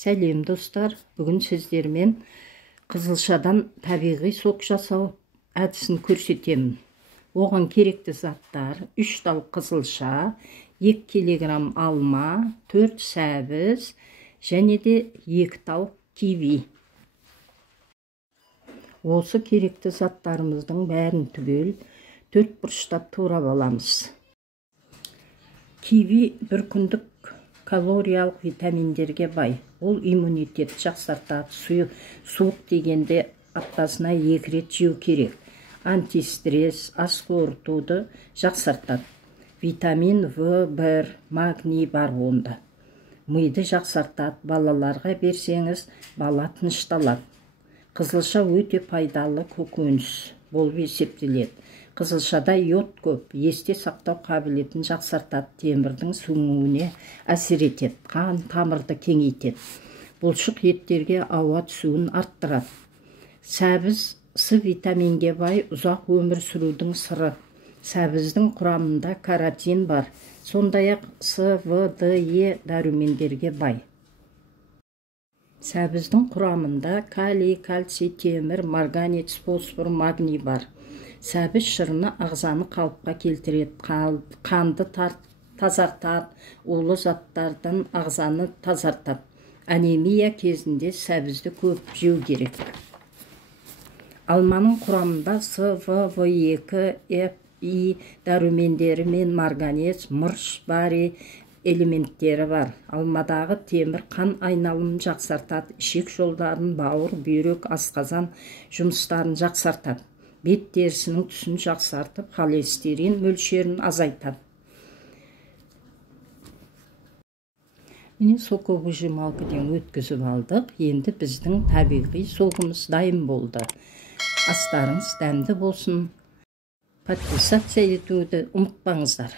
Сәлем достар, бүгін сіздермен қызылшадан табиғи сок жасау әдісін көрсетемін. Оған керекті заттар: 3 тал қызылша, 2 килограмм алма, 4 сәбіз және де 2 тал киви. Осы керекті заттарымыздың бәрін түгел 4 бұрыштап турап аламыз. Киви бір күндік калориялық витаминдерге бай. Ол иммунитет жақсартады. Суық дегенде аптасына 2 рет жеу керек. Антистресс, ас қорытуды жақсартады. Витамин В1, магний бар онда. Миды жақсартады. Балаларға берсеңіз, бала тынышталады. Қызылша өте пайдалы көкөніс болып есептеледі. Қызылшада йод көп, есте сақтау қабілетін жақсартады, темірдің сіңуіне әсер етеді, қан тамырды кеңейтеді. Бұлшық еттерге ауа түсуін арттырады. Сәбіз С витаминге бай, ұзақ өмір сүрудің сыры. Сәбіздің құрамында каротин бар, сондай-ақ С, В, Д, Е дәрумендерге бай. Сәбіздің құрамында калий, кальций, темір, марганец, фосфор, магний бар. Сәбіз шырыны ағзаны қалыпқа келтіреді, қанды тазартады, улы заттардан ағзаны тазартады. Анемия кезінде сәбізді көп жеу керек. Алманың құрамында С, В, В2, Ф, И дәрумендері мен марганец, мырш, барий элементтері бар. Алмадағы темір қан айналымын жақсартады, ішек жолдарын, бауыр, бүйрек, асқазан жұмыстарын жақсартады. Бет терісінің түсін жақсартып, холестерин мөлшерін азайтады. Міне соковыжималкіден өткізіп алдық. Енді біздің табиғи согымыз дайын болды. Астарыңыз дәмді болсын. Подписаться етуді ұмытпаңыздар.